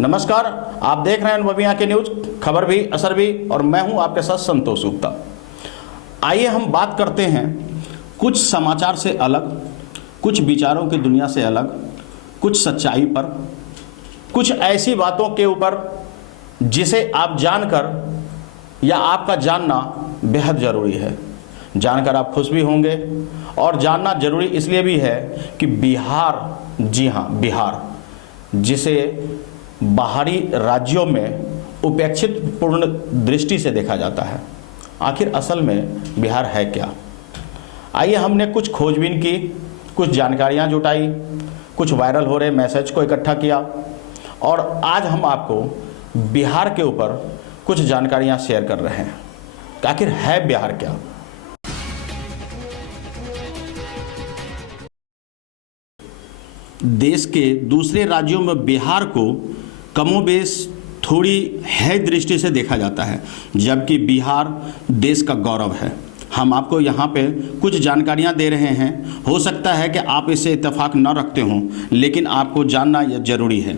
नमस्कार, आप देख रहे हैं अनुभवी आंखें न्यूज, खबर भी असर भी, और मैं हूं आपके साथ संतोष गुप्ता। आइए हम बात करते हैं कुछ समाचार से अलग, कुछ विचारों की दुनिया से अलग, कुछ सच्चाई पर, कुछ ऐसी बातों के ऊपर जिसे आप जानकर या आपका जानना बेहद ज़रूरी है। जानकर आप खुश भी होंगे और जानना जरूरी इसलिए भी है कि बिहार, जी हाँ बिहार, जिसे बाहरी राज्यों में उपेक्षित पूर्ण दृष्टि से देखा जाता है, आखिर असल में बिहार है क्या। आइए हमने कुछ खोजबीन की, कुछ जानकारियां जुटाई, कुछ वायरल हो रहे मैसेज को इकट्ठा किया और आज हम आपको बिहार के ऊपर कुछ जानकारियां शेयर कर रहे हैं कि आखिर है बिहार क्या। देश के दूसरे राज्यों में बिहार को कमोबेश थोड़ी है दृष्टि से देखा जाता है, जबकि बिहार देश का गौरव है। हम आपको यहाँ पे कुछ जानकारियाँ दे रहे हैं। हो सकता है कि आप इससे इत्तेफाक न रखते हों, लेकिन आपको जानना यह जरूरी है।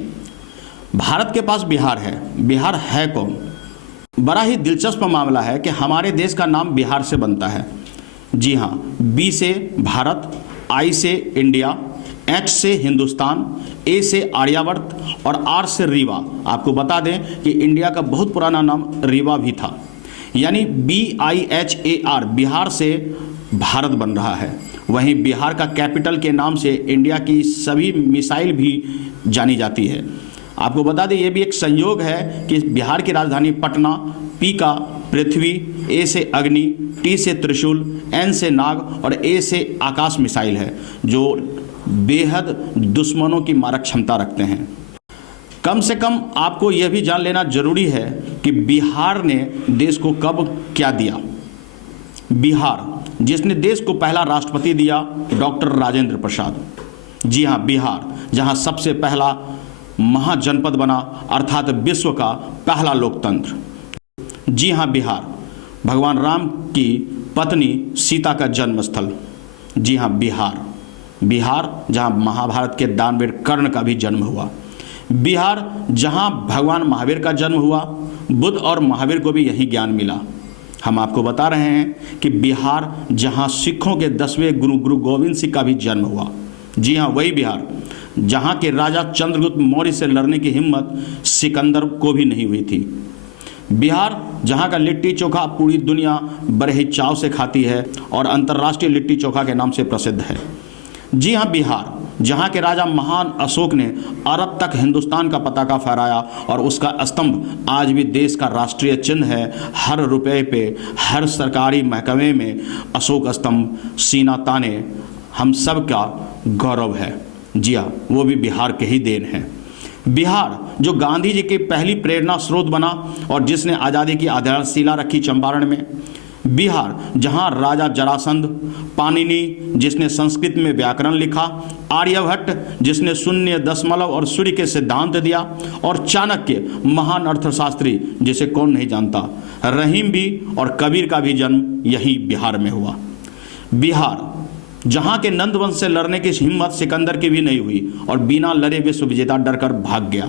भारत के पास बिहार है। बिहार है कौन? बड़ा ही दिलचस्प मामला है कि हमारे देश का नाम बिहार से बनता है। जी हाँ, बी से भारत, आई से इंडिया, एच से हिंदुस्तान, ए से आर्यावर्त और आर से रीवा। आपको बता दें कि इंडिया का बहुत पुराना नाम रीवा भी था। यानी BIHAR, बिहार से भारत बन रहा है। वहीं बिहार का कैपिटल के नाम से इंडिया की सभी मिसाइल भी जानी जाती है। आपको बता दें, ये भी एक संयोग है कि बिहार की राजधानी पटना, पी का पृथ्वी, ए से अग्नि, टी से त्रिशूल, एन से नाग और ए से आकाश मिसाइल है, जो बेहद दुश्मनों की मारक क्षमता रखते हैं। कम से कम आपको यह भी जान लेना जरूरी है कि बिहार ने देश को कब क्या दिया। बिहार, जिसने देश को पहला राष्ट्रपति दिया, डॉक्टर राजेंद्र प्रसाद। जी हाँ, बिहार जहां सबसे पहला महाजनपद बना, अर्थात विश्व का पहला लोकतंत्र। जी हाँ, बिहार भगवान राम की पत्नी सीता का जन्म स्थल। जी हाँ, बिहार जहां महाभारत के दानवीर कर्ण का भी जन्म हुआ। बिहार जहां भगवान महावीर का जन्म हुआ, बुद्ध और महावीर को भी यही ज्ञान मिला। हम आपको बता रहे हैं कि बिहार जहां सिखों के 10वें गुरु गोविंद सिंह का भी जन्म हुआ। जी हाँ, वही बिहार जहां के राजा चंद्रगुप्त मौर्य से लड़ने की हिम्मत सिकंदर को भी नहीं हुई थी। बिहार जहां का लिट्टी चोखा पूरी दुनिया बड़े ही चाव से खाती है और अंतर्राष्ट्रीय लिट्टी चोखा के नाम से प्रसिद्ध है। जी हाँ, बिहार जहाँ के राजा महान अशोक ने अरब तक हिंदुस्तान का पताका फहराया और उसका स्तंभ आज भी देश का राष्ट्रीय चिन्ह है। हर रुपए पे, हर सरकारी महकमे में अशोक स्तंभ सीना ताने हम सब का गौरव है। जी हाँ, वो भी बिहार के ही देन है। बिहार जो गांधी जी की पहली प्रेरणा स्रोत बना और जिसने आज़ादी की आधारशिला रखी चंपारण में। बिहार जहां राजा जरासंध, पाणिनि जिसने संस्कृत में व्याकरण लिखा, आर्यभट्ट जिसने शून्य, दशमलव और सूर्य के सिद्धांत दिया, और चाणक्य महान अर्थशास्त्री जिसे कौन नहीं जानता। रहीम भी और कबीर का भी जन्म यही बिहार में हुआ। बिहार जहां के नंद वंश से लड़ने की हिम्मत सिकंदर की भी नहीं हुई और बिना लड़े विश्व विजेता डरकर भाग गया।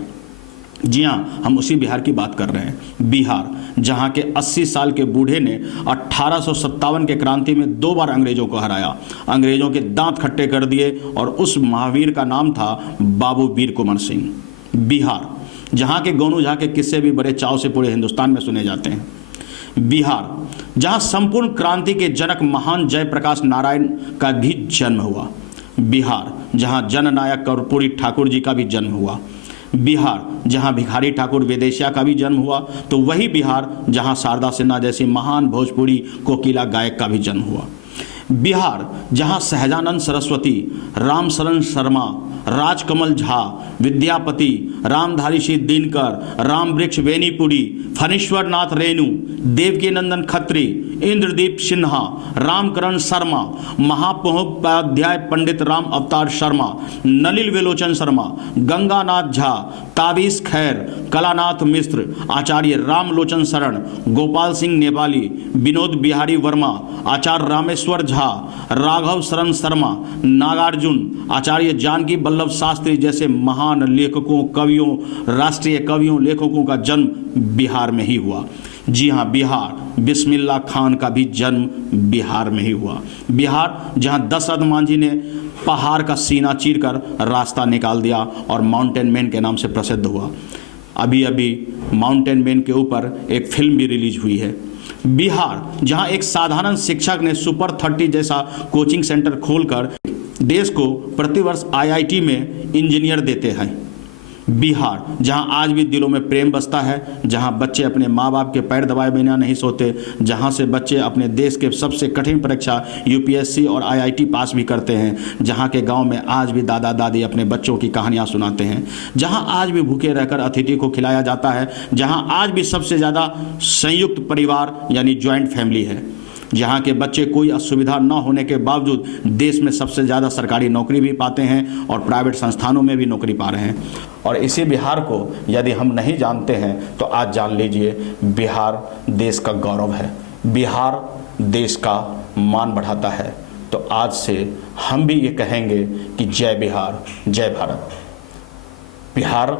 जी हाँ, हम उसी बिहार की बात कर रहे हैं। बिहार जहाँ के 80 साल के बूढ़े ने 1857 के क्रांति में 2 बार अंग्रेजों को हराया, अंग्रेजों के दांत खट्टे कर दिए और उस महावीर का नाम था बाबू वीर कुंवर सिंह। बिहार जहाँ के गोनू झा के किस्से भी बड़े चाव से पूरे हिंदुस्तान में सुने जाते हैं। बिहार जहाँ संपूर्ण क्रांति के जनक महान जयप्रकाश नारायण का भी जन्म हुआ। बिहार जहाँ जननायक कर्पूरी ठाकुर जी का भी जन्म हुआ। बिहार जहां भिखारी ठाकुर विदेशिया का भी जन्म हुआ। तो वही बिहार जहां शारदा सिन्हा जैसी महान भोजपुरी कोकिला गायक का भी जन्म हुआ। बिहार जहां सहजानंद सरस्वती, रामशरण शर्मा, राजकमल झा, विद्यापति, रामधारी सिंह दिनकर, रामवृक्ष बेनीपुरी, फणीश्वर नाथ रेणु, देवकीनंदन खत्री, इंद्रदीप सिन्हा, रामकरण शर्मा, महामहोपाध्याय पंडित राम अवतार शर्मा, नलिल विलोचन शर्मा, गंगानाथ झा, ताबिश खैर, कलानाथ मिश्र, आचार्य रामलोचन शरण, गोपाल सिंह नेपाली, विनोद बिहारी वर्मा, आचार्य रामेश्वर झा, झा, राघव शरण शर्मा, नागार्जुन, आचार्य जानकी वल्लभ शास्त्री जैसे महान लेखकों, कवियों, राष्ट्रीय कवियों, लेखकों का जन्म बिहार में ही हुआ। जी हाँ, बिहार। बिस्मिल्लाह खान का भी जन्म बिहार में ही हुआ। बिहार जहाँ दशरथ मांझी ने पहाड़ का सीना चीरकर रास्ता निकाल दिया और माउंटेन मैन के नाम से प्रसिद्ध हुआ। अभी अभी माउंटेन मैन के ऊपर एक फिल्म भी रिलीज हुई है। बिहार जहां एक साधारण शिक्षक ने सुपर 30 जैसा कोचिंग सेंटर खोलकर देश को प्रतिवर्ष आईआईटी में इंजीनियर देते हैं। बिहार जहां आज भी दिलों में प्रेम बसता है, जहां बच्चे अपने माँ बाप के पैर दबाए बिना नहीं सोते, जहां से बच्चे अपने देश के सबसे कठिन परीक्षा यूपीएससी और आईआईटी पास भी करते हैं, जहां के गांव में आज भी दादा दादी अपने बच्चों की कहानियां सुनाते हैं, जहां आज भी भूखे रहकर अतिथि को खिलाया जाता है, जहां आज भी सबसे ज़्यादा संयुक्त परिवार यानी ज्वाइंट फैमिली है, जहाँ के बच्चे कोई असुविधा न होने के बावजूद देश में सबसे ज़्यादा सरकारी नौकरी भी पाते हैं और प्राइवेट संस्थानों में भी नौकरी पा रहे हैं। और इसी बिहार को यदि हम नहीं जानते हैं तो आज जान लीजिए, बिहार देश का गौरव है, बिहार देश का मान बढ़ाता है। तो आज से हम भी ये कहेंगे कि जय बिहार, जय भारत। बिहार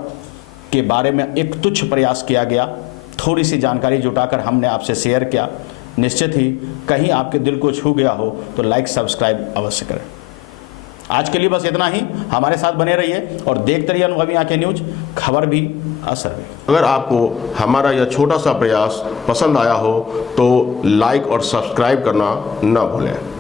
के बारे में एक तुच्छ प्रयास किया गया, थोड़ी सी जानकारी जुटाकर हमने आपसे शेयर किया। निश्चित ही कहीं आपके दिल को छू गया हो तो लाइक सब्सक्राइब अवश्य करें। आज के लिए बस इतना ही। हमारे साथ बने रहिए और देखते रहिए अनुभवी आंखें न्यूज, खबर भी असर भी। अगर आपको हमारा यह छोटा सा प्रयास पसंद आया हो तो लाइक और सब्सक्राइब करना न भूलें।